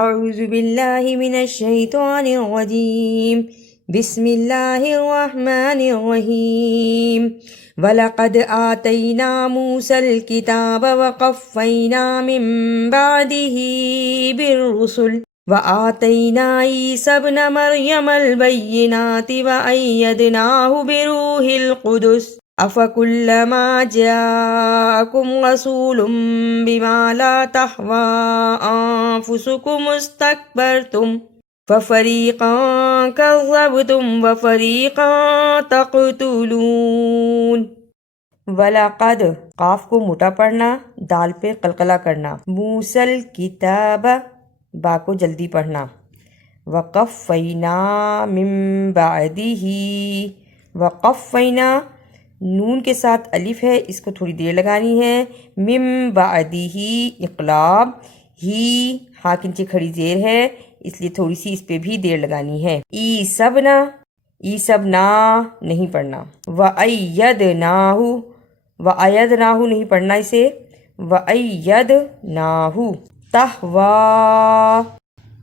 اعوذ باللہ من الشیطان الرجیم بسم اللہ الرحمن الرحیم وَلَقَدْ آتَيْنَا مُوسَى الْكِتَابَ وَقَفَّيْنَا مِن بَعْدِهِ بِالرُّسُلِ وَآتَيْنَا عِيسَى ابْنَ مَرْيَمَ الْبَيِّنَاتِ وَأَيَّدْنَاهُ بِرُوحِ الْقُدُسِ أَفَكُلَّمَا جَاءَكُمْ رَسُولٌ بِمَا لَا تَهْوَىٰ أَنفُسُكُمُ اسْتَكْبَرْتُمْ فَفَرِيقًا كَذَّبْتُمْ وَفَرِيقًا تَقْتُلُونَ وَلَقَدْ قاف کو موٹا پڑھنا، دال پہ قلقلہ کرنا، موسل کتاب با کو جلدی پڑھنا، وَقَفَّيْنَا مِن بَعْدِهِ وَقَفَّيْنَا نون کے ساتھ الف ہے، اس کو تھوڑی دیر لگانی ہے، مِن بَعْدِهِ اقلاب، ہی ہا کے نیچے کھڑی زیر ہے اس لیے تھوڑی سی اس پہ بھی دیر لگانی ہے، ایسبنا نہیں پڑھنا، وَأَيَّدْنَاهُ نہیں پڑھنا اسے، وَأَيَّدْنَاهُ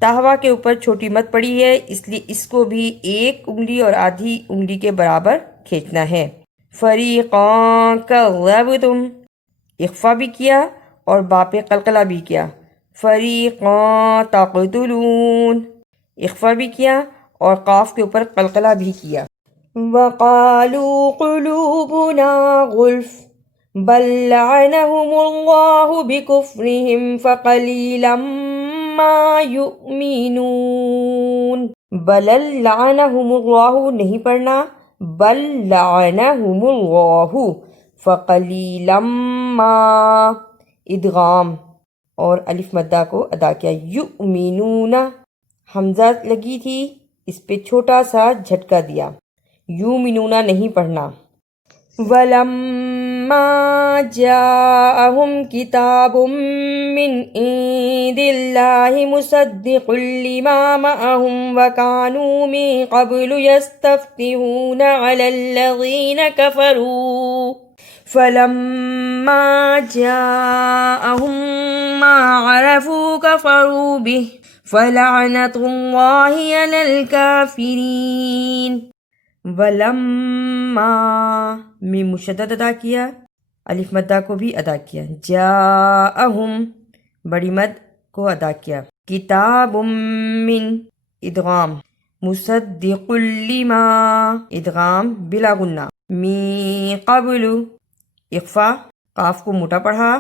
تہوا کے اوپر چھوٹی مد پڑی ہے اس لیے اس کو بھی ایک انگلی اور آدھی انگلی کے برابر کھینچنا ہے، فَرِيقًا كَذَّبْتُمْ اخفا بھی کیا اور با پہ قلقلہ بھی کیا، فَرِيقًا تَقْتُلُونَ اخفا بھی کیا اور قاف کے اوپر قلقلہ بھی کیا، وَقَالُوا قُلُوبُنَا غُلْفٌ بَل لَّعَنَهُمُ اللَّهُ بِكُفْرِهِمْ فَقَلِيلًا مَّا يُؤْمِنُونَ بَلْ لَعَنَهُمُ اللَّهُ نہیں پڑھنا، بَل لَّعَنَهُمُ اللَّهُ فَقَلِيلًا مَّا ادغام اور الف مدہ کو ادا کیا، یؤمنون حمزہ لگی تھی اس پہ چھوٹا سا جھٹکا دیا، یؤمنون نہیں پڑھنا، وَلَمَّا جَاءَهُمْ كِتَابٌ مِّنْ عِندِ اللَّهِ مُصَدِّقٌ لِّمَا مَعَهُمْ وَكَانُوا مِن قَبْلُ يَسْتَفْتِحُونَ عَلَى الَّذِينَ كَفَرُوا فَلَمَّا جَاءَهُم مَّا عَرَفُوا كَفَرُوا بِهِ فَلَعْنَةُ اللَّهِ عَلَى الْكَافِرِينَ وَلَمَّا میں مشدد ادا کیا، الف مدہ کو بھی ادا کیا، جاءہم بڑی مد کو ادا کیا، کتاب من ادغام، مصدق لما ادغام بلا غنہ، من قبل اخفا، قاف کو موٹا پڑھا،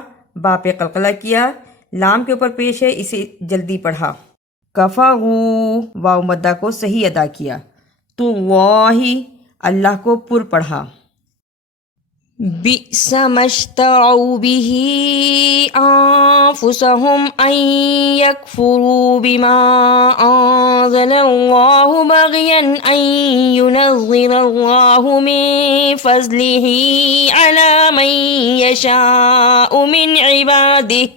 با پہ قلقلہ کیا، لام کے اوپر پیش ہے اسے جلدی پڑھا، کفروا واو مدہ کو صحیح ادا کیا، تو اللہ کو پر پڑھا، بئس ما اشتروا به انفسهم ان يكفروا بما انزل الله بغيا ان ينزل الله من فضله على من يشاء من عباده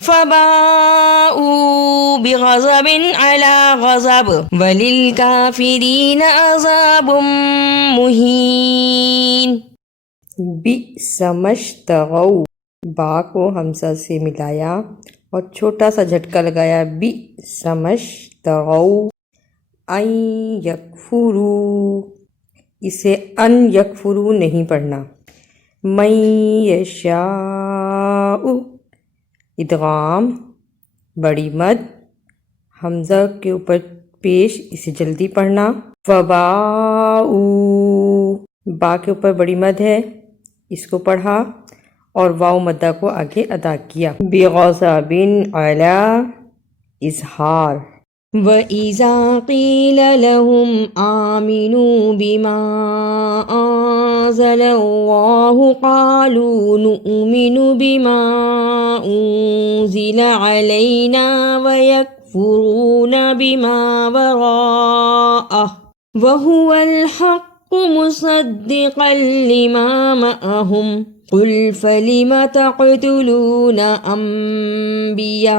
فباءوا بغضب على غضب وللكافرين عذاب مهين بئس ما اشتروا با کو حمزہ سے ملایا اور چھوٹا سا جھٹکا لگایا، بئس ما اشتروا ان یکفروا اسے ان یکفروا نہیں پڑھنا، من یشاء ادغام بڑی مد حمزہ کے اوپر پیش اسے جلدی پڑھنا، فباؤ با کے اوپر بڑی مد ہے اس کو پڑھا اور واو مدہ کو آگے ادا کیا، بغضب علی اظہار، وَإِذَا قِيلَ لَهُمْ آمِنُوا بِمَا أَنزَلَ اللَّهُ قَالُوا نُؤْمِنُ بِمَا أُنزِلَ عَلَيْنَا وَيَكْفُرُونَ بِمَا وَرَاءَهُ وَهُوَ الْحَقُّ مُصَدِّقًا لِّمَا مَعَهُمْ قُلْ فَلِمَ تَقْتُلُونَ أَنبِيَاءَ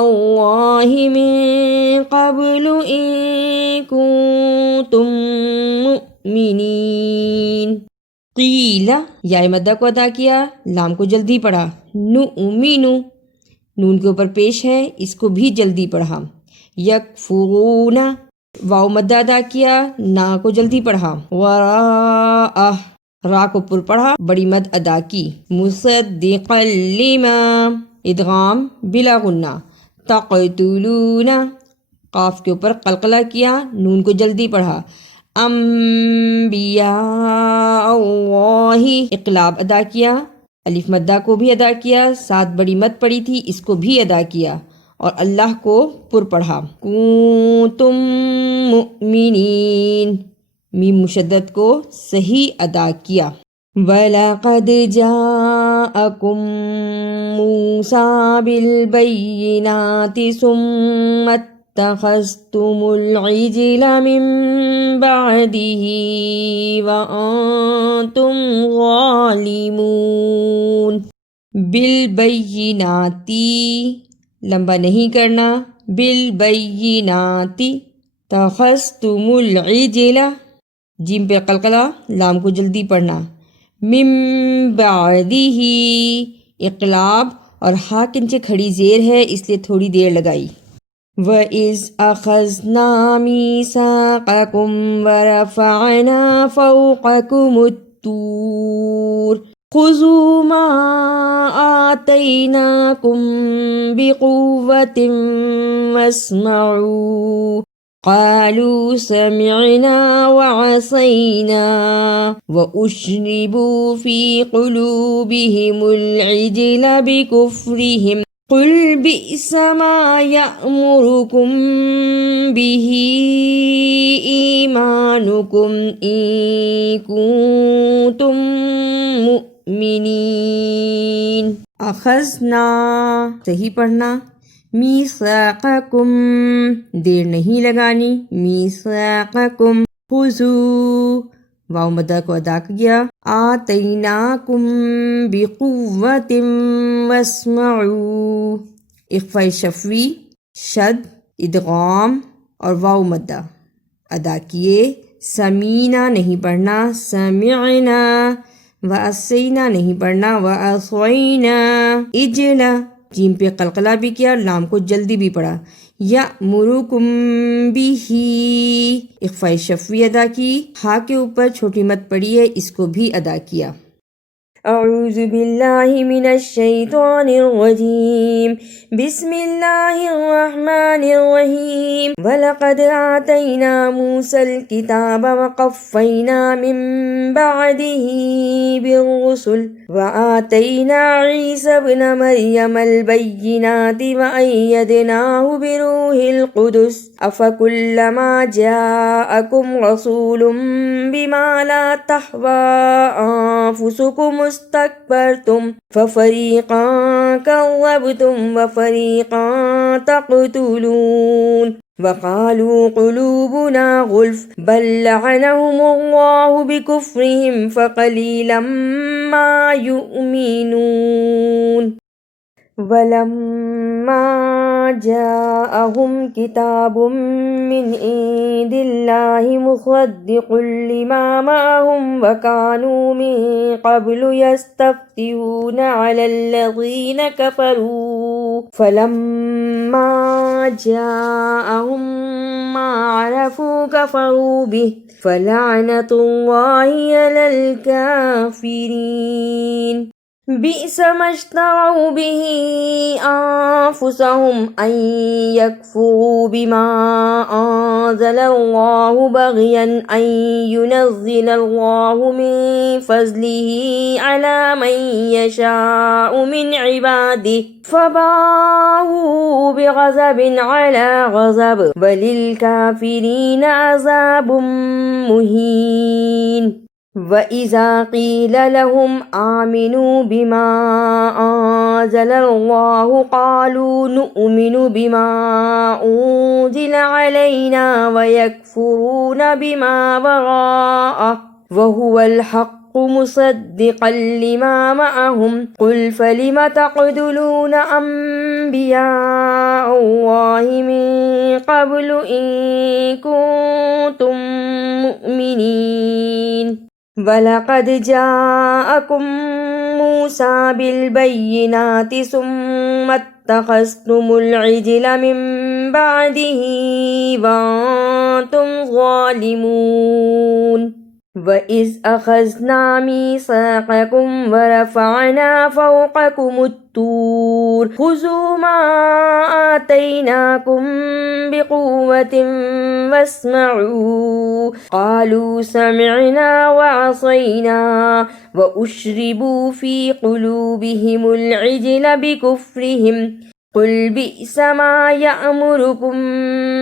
اللَّهِ مِن قَبْلُ إِن كُنتُم مُّؤْمِنِينَ قیل یا مدہ کو ادا کیا، لام کو جلدی پڑھا، نؤمن نون کے اوپر پیش ہے، اس کو بھی جلدی پڑھا. یکفرون، واو مدہ ادا کیا، نا کو جلدی پڑھا. وراء، را کو پر پڑھا، بڑی مد ادا کی. مصدقا لما، ادغام بلا غنہ. تقتلون، قاف کے اوپر قلقلہ کیا، نون کو جلدی پڑھا. انبیاء اللہ، اقلاب ادا کیا، الف مدہ کو بھی ادا کیا، ساتھ بڑی مد پڑی تھی، اس کو بھی ادا کیا اور اللہ کو پر پڑھا. کنتم مؤمنین، میم مشدد کو صحیح ادا کیا. وَلَقَدْ جَاءَكُم مُوسَىٰ بِالْبَيِّنَاتِ ثُمَّ اتَّخَذْتُمُ الْعِجْلَ مِن بَعْدِهِ وَأَنْتُمْ ظَالِمُونَ. بالبیناتی، لمبا نہیں کرنا، بالبیناتی. تخذتم العجل، جیم پہ قلقلہ، لام کو جلدی پڑھنا. من بعدہ، اقلاب اور ہا کے نیچے کھڑی زیر ہے اس لیے تھوڑی دیر لگائی. وَإِذْ أَخَذْنَا مِيثَاقَكُمْ وَرَفَعْنَا فَوْقَكُمُ الطُّورَ خُذُوا مَا آتَيْنَاكُمْ بِقُوَّةٍ وَاسْمَعُوا قَالُوا سَمِعْنَا وَعَصَيْنَا وَأُشْرِبُوا فِي قُلُوبِهِمُ الْعِجْلَ بِكُفْرِهِمْ قُلْ بِئْسَ مَا يَأْمُرُكُمْ بِهِ إِيمَانُكُمْ إِن كُنتُم مُؤْمِنِينَ. اخذنا، صحیح پڑھنا. میثاقکم، دیر نہیں لگانی، میثاقکم. خذوا، واو مدہ کو ادا کیا. آتیناکم بقوۃ واسمعوا، اخفاء شفوی، شد، ادغام اور واو مدہ ادا کیے. سمینا نہیں پڑھنا، سمعنا. وعصینا نہیں پڑھنا، وعصینا. اجلا، جیم پہ قلقلہ بھی کیا، لام کو جلدی بھی پڑھا. یأمرکم بہ، اخفاء شفوی ادا کی، ہا کے اوپر چھوٹی مد پڑی ہے، اس کو بھی ادا کیا. اعوذ باللہ من الشیطان الرجیم، بسم اللہ الرحمن الرحیم. وَلَقَدْ آتَيْنَا مُوسَى الْكِتَابَ وَقَفَّيْنَا مِن بَعْدِهِ بِالرُّسُلِ وَآتَيْنَا عِيسَى ابْنَ مَرْيَمَ الْبَيِّنَاتِ وَأَيَّدْنَاهُ بِرُوحِ الْقُدُسِ أَفَكُلَّمَا جَاءَكُمْ رَسُولٌ بِمَا لَا تَهْوَىٰ أَنفُسُكُمُ اسْتَكْبَرْتُمْ فَفَرِيقًا كَذَّبْتُمْ وَفَرِيقًا تَقْتُلُونَ. وَقَالُوا قُلُوبُنَا غُلْفٌ بَل لَّعَنَهُمُ اللَّهُ بِكُفْرِهِمْ فَقَلِيلًا مَّا يُؤْمِنُونَ. وَلَمَّا جَاءَهُمْ كِتَابٌ مِّنْ عِندِ اللَّهِ مُصَدِّقٌ لِّمَا مَعَهُمْ وَكَانُوا مِن قَبْلُ يَسْتَفْتِحُونَ عَلَى الَّذِينَ كَفَرُوا فَلَمَّا جَاءَهُم مَّا عَرَفُوا كَفَرُوا بِهِ فَلَعْنَةُ اللَّهِ عَلَى الْكَافِرِينَ. بئس ما اشتروا به أنفسهم أن يكفروا بما أنزل الله بغيا أن ينزل الله من فضله على من يشاء من عباده فباءوا بغضب على غضب وللكافرين عذاب مهين. وَإِذَا قِيلَ لَهُمْ آمِنُوا بِمَا أَنزَلَ اللَّهُ قَالُوا نُؤْمِنُ بِمَا أُنزِلَ عَلَيْنَا وَيَكْفُرُونَ بِمَا وَرَاءَهُ وَهُوَ الْحَقُّ مُصَدِّقًا لِّمَا مَعَهُمْ قُلْ فَلِمَ تَقْتُلُونَ أَنبِيَاءَ اللَّهِ مِن قَبْلُ إِن كُنتُم مُّؤْمِنِينَ. وَلَقَدْ جَاءَكُم مُوسَىٰ بِالْبَيِّنَاتِ ثُمَّ اتخذتم العجل من بعده وأنتم ظالمون وَإِذْ أَخَذْنَا مِيثَاقَكُمْ وَرَفَعْنَا فَوْقَكُمُ الطُّورَ خُذُوا مَا آتَيْنَاكُمْ بِقُوَّةٍ وَاسْمَعُوا قَالُوا سَمِعْنَا وَعَصَيْنَا وَأُشْرِبُوا فِي قُلُوبِهِمُ الْعِجْلَ بِكُفْرِهِمْ قُلْ بِئْسَ مَا يَأْمُرُكُمْ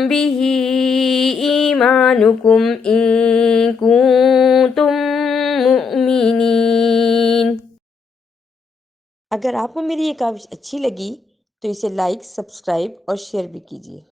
بِهِ إِيمَانُكُمْ إِن كُنتُم مُؤْمِنِينَ۔ اگر آپ کو میری یہ کاوش اچھی لگی تو اسے لائک، سبسکرائب اور شیئر بھی کیجیے۔